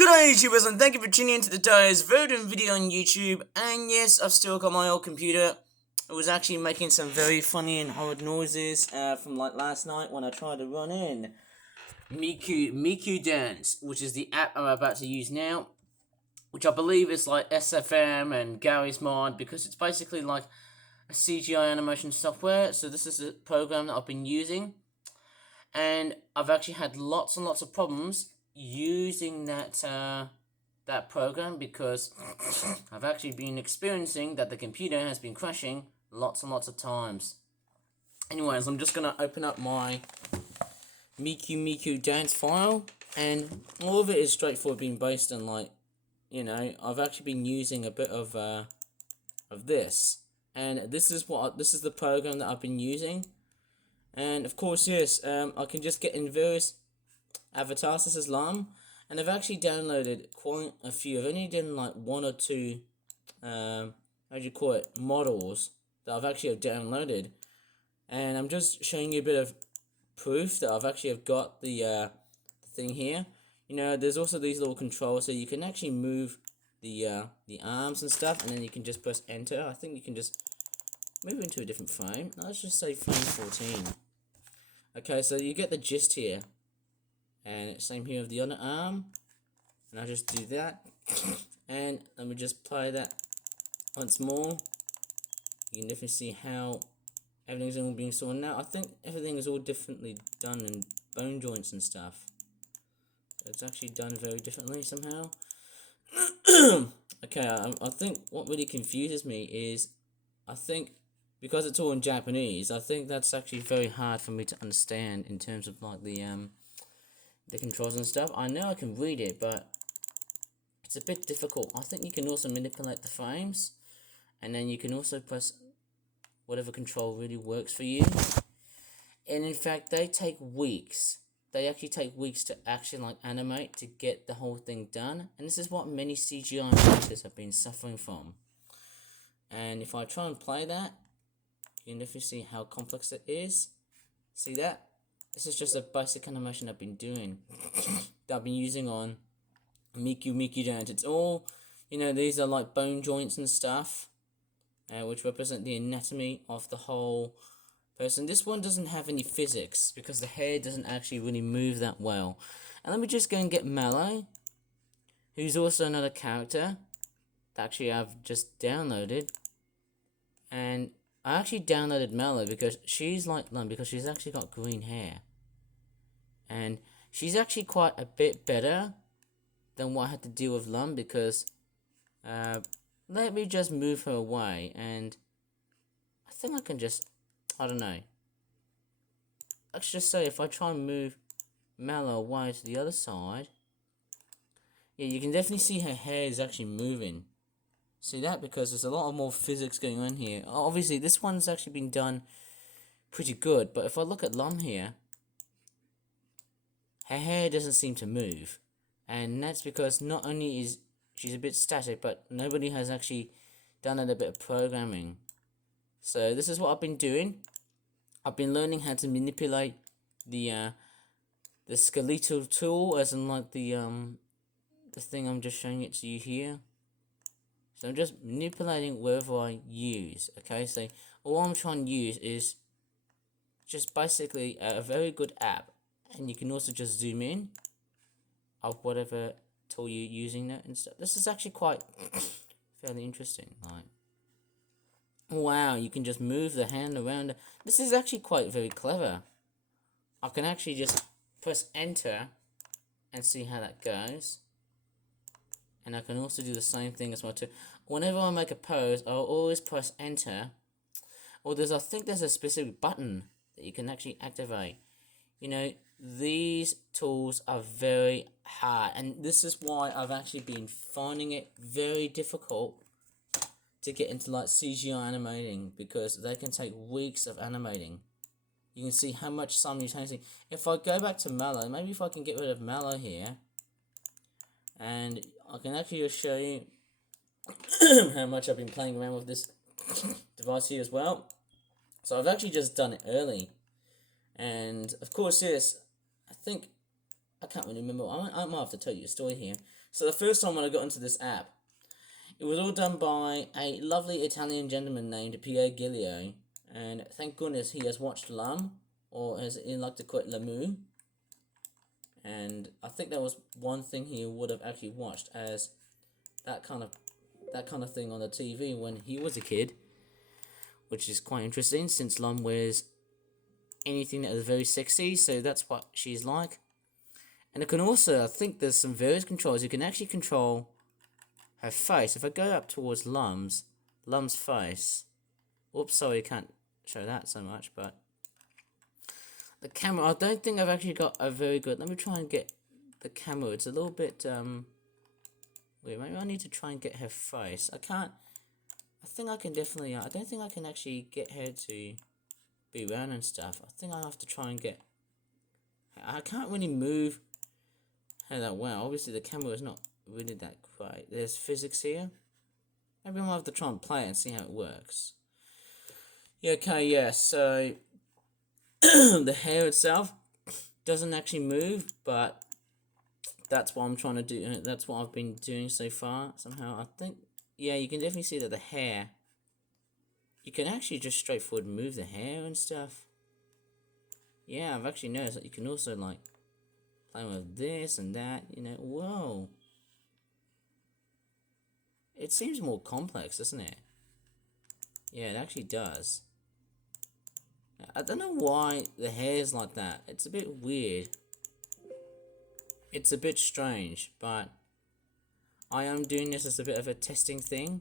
Good day, YouTubers, and thank you for tuning in to the day's voting video on YouTube. And yes, I've still got my old computer. It was actually making some very funny and horrid noises from like last night when I tried to run in MikuMikuDance, which is the app I'm about to use now, which I believe is like SFM and Garrys mod, because it's basically like a CGI animation software. So this is a program that I've been using, and I've actually had lots and lots of problems using that program, because I've actually been experiencing that the computer has been crashing lots and lots of times. Anyways, I'm just gonna open up my MikuMikuDance file, and all of it is straightforward, being based on, like, you know, I've actually been using a bit of this, and this is the program that I've been using. And of course, yes, I can just get in various avatars. This is Lum, and I've actually downloaded quite a few. I've only done like one or two, how do you call it, models that I've actually downloaded, and I'm just showing you a bit of proof that I've actually got the thing here. You know, there's also these little controls, so you can actually move the arms and stuff, and then you can just press enter. I think you can just move into a different frame. Let's just say frame 14. Okay, so you get the gist here. And same here with the other arm. And I'll just do that. And let me just play that once more. You can definitely see how everything's all being sorted now. I think everything is all differently done in bone joints and stuff. It's actually done very differently somehow. Okay, I think what really confuses me is, I think because it's all in Japanese, I think that's actually very hard for me to understand in terms of like the controls and stuff. I know I can read it, but it's a bit difficult. I think you can also manipulate the frames, and then you can also press whatever control really works for you. And in fact, they take weeks. They actually take weeks to actually like animate to get the whole thing done. And this is what many CGI artists have been suffering from. And if I try and play that, you can definitely see how complex it is. See that? This is just a basic animation I've been doing, that I've been using on MikuMikuDance. It's all, you know, these are like bone joints and stuff, which represent the anatomy of the whole person. This one doesn't have any physics, because the hair doesn't actually really move that well. And let me just go and get Mallow, who's also another character that actually I've just downloaded. And I actually downloaded Mallow because she's like Lum, because she's actually got green hair. And she's actually quite a bit better than what I had to deal with Lum, because let me just move her away, and I think I can just, I don't know. Let's just say if I try and move Mallow away to the other side, yeah, you can definitely see her hair is actually moving. See that? Because there's a lot of more physics going on here. Obviously, this one's actually been done pretty good, but if I look at Lum here, her hair doesn't seem to move. And that's because not only is she's a bit static, but nobody has actually done a bit of programming. So this is what I've been doing. I've been learning how to manipulate the skeletal tool, as in like the thing I'm just showing it to you here. So I'm just manipulating wherever I use. Okay, so all I'm trying to use is just basically a very good app, and you can also just zoom in of whatever tool you're using there and stuff. This is actually quite fairly interesting. Like, wow, you can just move the hand around. This is actually quite very clever. I can actually just press enter and see how that goes. And I can also do the same thing as well too. Whenever I make a pose, I'll always press enter. Or I think there's a specific button that you can actually activate. You know, these tools are very hard, and this is why I've actually been finding it very difficult to get into like CGI animating, because they can take weeks of animating. You can see how much simultaneously. If I go back to Mallow, maybe if I can get rid of Mallow here, and I can actually just show you how much I've been playing around with this device here as well. So I've actually just done it early, and of course, yes, I think I can't really remember. I might have to tell you a story here. So the first time when I got into this app, it was all done by a lovely Italian gentleman named Pier Giglio, and thank goodness he has watched Lum, or as he liked to call it, Lamu. And I think that was one thing he would have actually watched, as that kind of thing on the TV when he was a kid, which is quite interesting since Lum wears anything that is very sexy, so that's what she's like. And it can also, I think there's some various controls. You can actually control her face. If I go up towards Lum's face, oops, sorry, I can't show that so much, but the camera, I don't think I've actually got a very good, let me try and get the camera. It's a little bit, wait, maybe I need to try and get her face. I can't, I think I can definitely, I don't think I can actually get her to be around and stuff. I think I have to try and get, I can't really move her that well. Obviously the camera is not really that great. There's physics here. Maybe I'll have to try and play it and see how it works. Yeah, okay, yeah, so the hair itself doesn't actually move, but that's what I'm trying to do. That's what I've been doing so far, somehow. I think, yeah, you can definitely see that the hair, you can actually just straightforward move the hair and stuff. Yeah, I've actually noticed that you can also, like, play with this and that, you know. Whoa. It seems more complex, doesn't it? Yeah, it actually does. I don't know why the hair's like that. It's a bit weird. It's a bit strange, but I am doing this as a bit of a testing thing.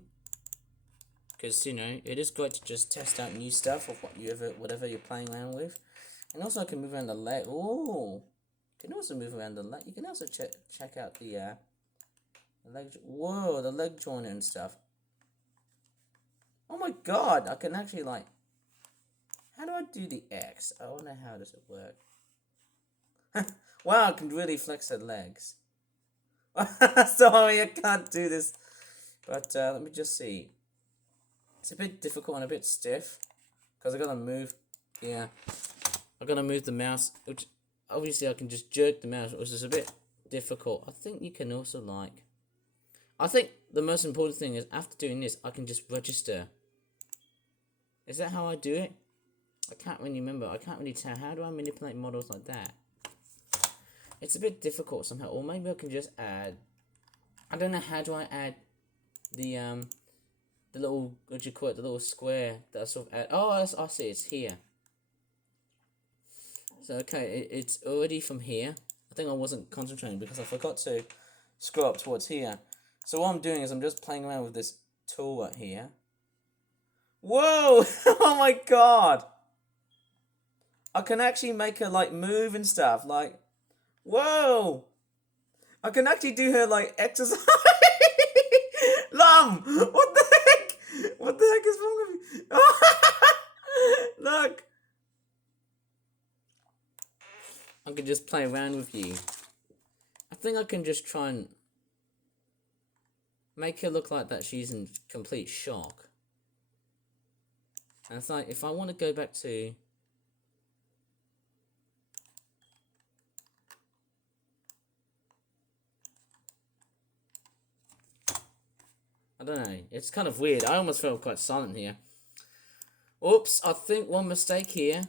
Because, you know, it is great to just test out new stuff of whatever you're playing around with. And also I can move around the leg. Oh, you can also move around the leg. You can also check out the leg. Whoa, the leg joiner and stuff. Oh my god, I can actually, like, how do I do the X? I wonder how does it work. Wow, I can really flex the legs. Sorry, I can't do this. But let me just see. It's a bit difficult and a bit stiff, because I gotta move. Yeah, I gotta move the mouse, which obviously I can just jerk the mouse, which is a bit difficult. I think you can also, like, I think the most important thing is after doing this, I can just register. Is that how I do it? I can't really remember. I can't really tell. How do I manipulate models like that? It's a bit difficult somehow. Or maybe I can just add, I don't know, how do I add the little, what do you call it, the little square that I sort of add. Oh, I see, it's here. So, okay, it's already from here. I think I wasn't concentrating because I forgot to scroll up towards here. So what I'm doing is I'm just playing around with this tool right here. Whoa! Oh my god! I can actually make her, like, move and stuff, like, whoa! I can actually do her, like, exercise. Lum! What the heck? What the heck is wrong with you? Look! I can just play around with you. I think I can just try and make her look like that she's in complete shock. And it's like, if I want to go back to, I don't know, it's kind of weird. I almost felt quite silent here. Oops, I think one mistake here.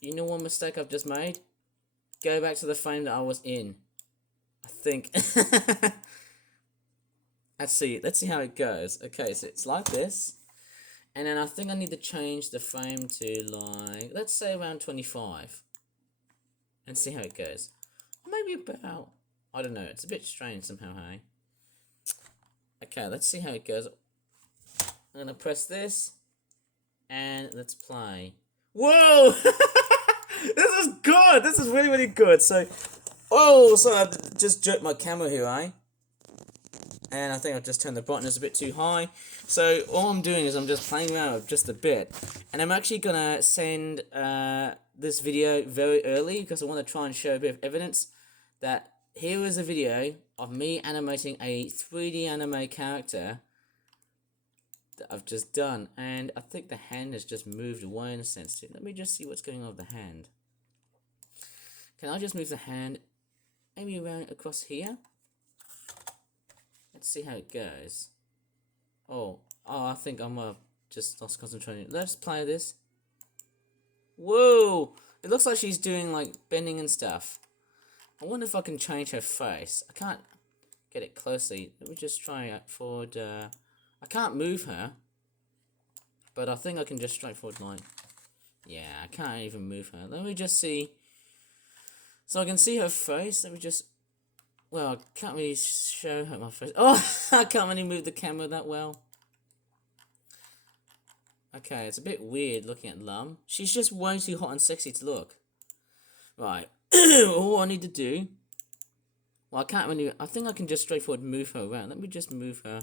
You know one mistake I've just made? Go back to the frame that I was in. I think. Let's see how it goes. Okay, so it's like this. And then I think I need to change the frame to, like, let's say around 25. And see how it goes. Maybe about, I don't know, it's a bit strange somehow, hey? Okay, let's see how it goes. I'm going to press this. And let's play. Whoa! This is good! This is really, really good. So, oh, sorry, I just jerked my camera here, eh? And I think I've just turned the brightness a bit too high. So all I'm doing is I'm just playing around with just a bit. And I'm actually going to send this video very early because I want to try and show a bit of evidence that here is a video of me animating a 3D anime character that I've just done. And I think the hand has just moved away in a sense too. Let me just see what's going on with the hand. Can I just move the hand maybe around across here? Let's see how it goes. Oh, I think I'm just lost concentration. Let's play this. Whoa! It looks like she's doing like bending and stuff. I wonder if I can change her face. I can't get it closely. Let me just try it forward. I can't move her, but I think I can just straightforward like. Yeah, I can't even move her. Let me just see. So I can see her face. Let me just. Well, I can't really show her my face. Oh, I can't really move the camera that well. Okay, it's a bit weird looking at Lum. She's just way too hot and sexy to look. Right. All I need to do. Well, I can't really. I think I can just straightforward move her around. Let me just move her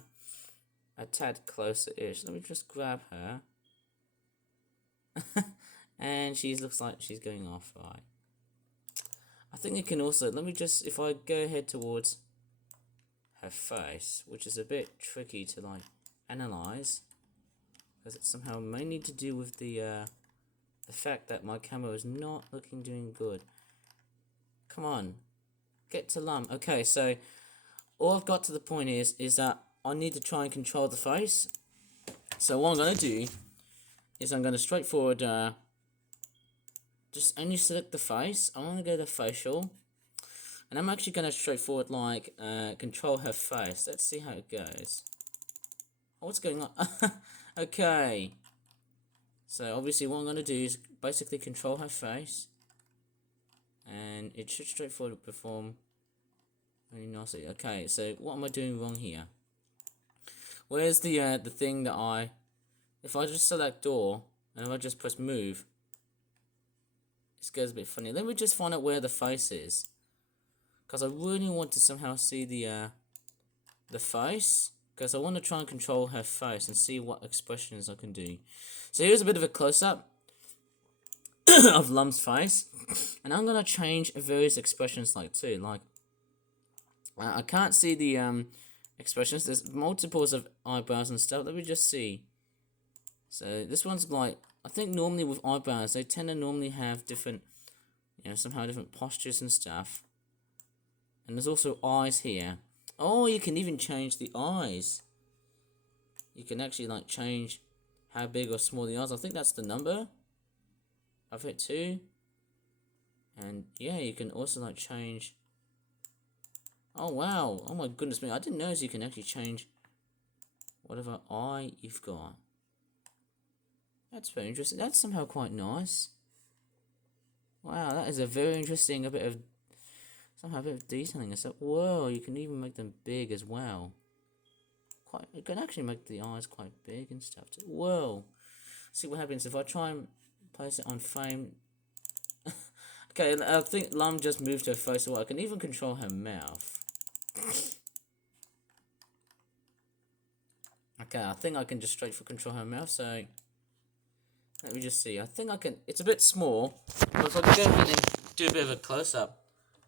a tad closer-ish. Let me just grab her. And she looks like she's going off. Right. I think you can also. Let me just. If I go ahead towards her face, which is a bit tricky to like analyze. Because it somehow may need to do with the fact that my camera is not doing good. Come on, get to Lum. Okay, so all I've got to the point is that I need to try and control the face. So what I'm gonna do is I'm gonna straightforward just only select the face. I want to go to facial, and I'm actually gonna straightforward like control her face. Let's see how it goes. Oh, what's going on? Okay, so obviously what I'm going to do is basically control her face, and it should straightforward perform very nicely. Okay, so what am I doing wrong here? Where's the thing that if I just select door, and if I just press move, this goes a bit funny. Let me just find out where the face is, because I really want to somehow see the face. Because I want to try and control her face and see what expressions I can do. So here's a bit of a close-up of Lum's face. And I'm going to change various expressions like too. Like, I can't see the expressions. There's multiples of eyebrows and stuff. Let me just see. So this one's like, I think normally with eyebrows, they tend to normally have different, somehow different postures and stuff. And there's also eyes here. Oh, you can even change the eyes. You can actually like change how big or small the eyes. I think that's the number of it too. And yeah, you can also like change. Oh wow! Oh my goodness me! I didn't notice you can actually change whatever eye you've got. That's very interesting. That's somehow quite nice. Wow, that is a very interesting a bit of detailing and stuff. Whoa, you can even make them big as well. You can actually make the eyes quite big and stuff too. Whoa. See what happens if I try and place it on frame. Okay, I think Lum just moved her face away. I can even control her mouth. Okay, I think I can just control her mouth, so let me just see. I think I can. It's a bit small, but if I can go ahead and do a bit of a close-up,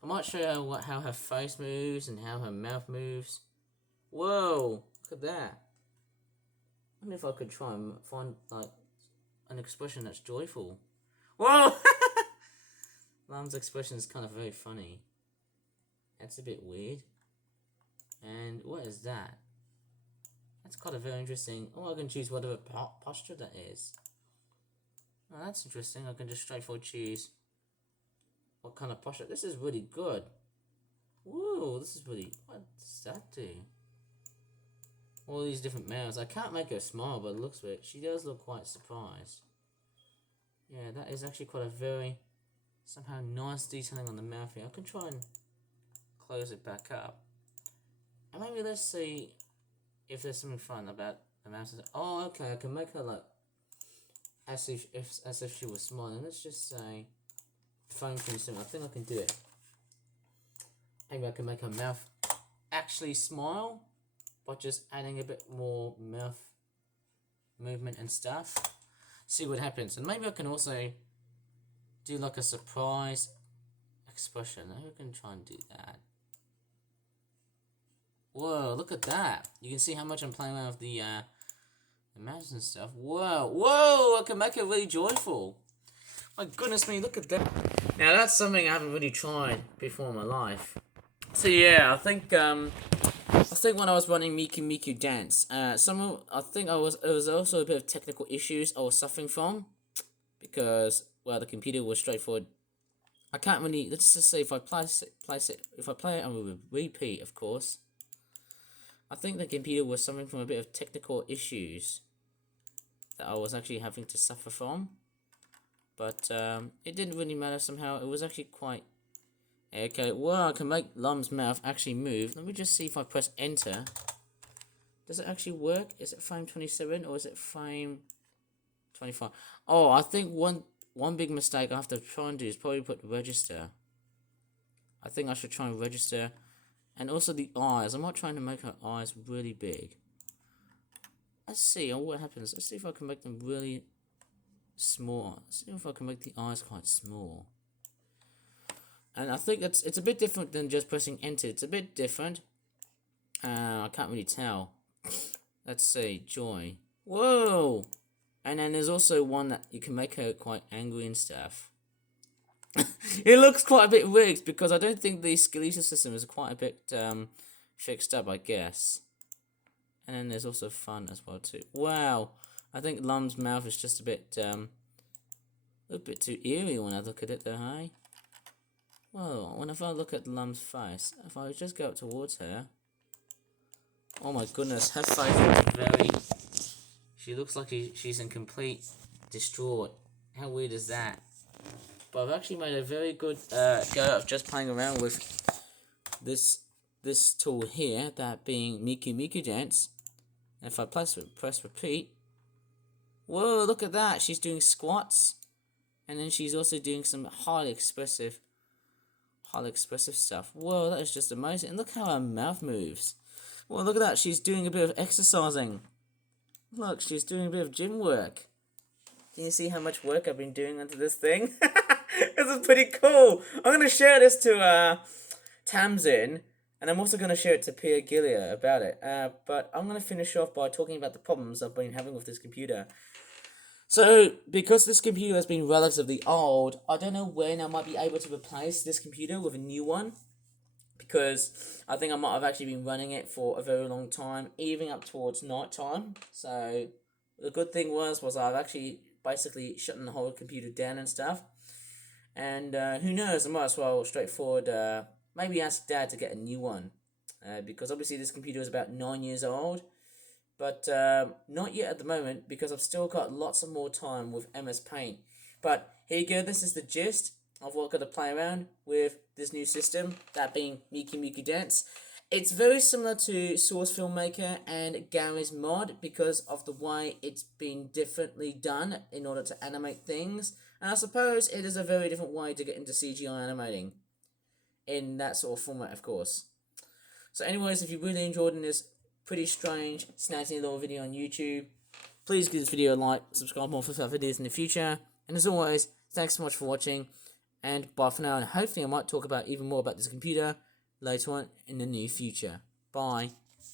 I might show you how her face moves and how her mouth moves. Whoa, look at that. I wonder if I could try and find like an expression that's joyful. Whoa! Lum's expression is kind of very funny. That's a bit weird. And what is that? That's quite a very interesting. Oh, I can choose whatever posture that is. Oh, that's interesting. I can just straightforward choose what kind of posture. This is really good. Whoa, this is really. What does that do? All these different mouths. I can't make her smile, but it looks weird. She does look quite surprised. Yeah, that is actually quite a very somehow nice detailing on the mouth here. I can try and close it back up. And maybe let's see if there's something fun about the mouth. Oh, okay. I can make her like as if she was smiling. Let's just say phone consumer. I think I can do it. Maybe I can make her mouth actually smile by just adding a bit more mouth movement and stuff. See what happens. And maybe I can also do like a surprise expression. Maybe I can try and do that. Whoa, look at that. You can see how much I'm playing around with the mouths and stuff. Whoa, whoa, I can make it really joyful. My goodness me, look at that. Now that's something I haven't really tried before in my life. So yeah, I think when I was running MikuMikuDance, it was also a bit of technical issues I was suffering from because the computer was straightforward. I can't really, let's just say if I if I play it on a repeat, of course. I think the computer was suffering from a bit of technical issues that I was actually having to suffer from. But it didn't really matter somehow. It was actually quite... Okay, well, I can make Lum's mouth actually move. Let me just see if I press enter. Does it actually work? Is it frame 27 or is it frame 25? Oh, I think one big mistake I have to try and do is probably put register. I think I should try and register. And also the eyes. I'm not trying to make her eyes really big. Let's see what happens. Let's see if I can make them really small. Let's see if I can make the eyes quite small. And I think it's a bit different than just pressing enter. It's a bit different. I can't really tell. Let's see, joy. Whoa! And then there's also one that you can make her quite angry and stuff. It looks quite a bit rigged because I don't think the skeletal system is quite a bit fixed up, I guess. And then there's also fun as well too. Wow, I think Lum's mouth is just a bit too eerie when I look at it though, hey? Well, whenever I look at Lum's face, if I just go up towards her, oh my goodness, her face looks very... She looks like she's in complete distraught. How weird is that? But I've actually made a very good go of just playing around with this tool here, that being MikuMikuDance. And if I press repeat, whoa, look at that! She's doing squats, and then she's also doing some highly expressive stuff. Whoa, that is just amazing! And look how her mouth moves. Well, look at that! She's doing a bit of exercising. Look, she's doing a bit of gym work. Can you see how much work I've been doing onto this thing? This is pretty cool. I'm going to share this to Tamsin, and I'm also going to share it to Pia Gilia about it. But I'm going to finish off by talking about the problems I've been having with this computer. So, because this computer has been relatively old, I don't know when I might be able to replace this computer with a new one. Because I think I might have actually been running it for a very long time, even up towards night time. So, the good thing was I've actually basically shutting the whole computer down and stuff. And who knows, I might as well straightforward maybe ask Dad to get a new one. Because obviously this computer is about 9 years old. But not yet at the moment, because I've still got lots of more time with MS Paint. But here you go, this is the gist of what I've got to play around with this new system, that being MikuMikuDance. It's very similar to Source FilmMaker and Garrys mod because of the way it's been differently done in order to animate things. And I suppose it is a very different way to get into CGI animating in that sort of format, of course. So anyways, if you really enjoyed this pretty strange, snazzy little video on YouTube, please give this video a like, subscribe more for further videos in the future. And as always, thanks so much for watching, and bye for now, and hopefully I might talk about even more about this computer later on in the near future. Bye.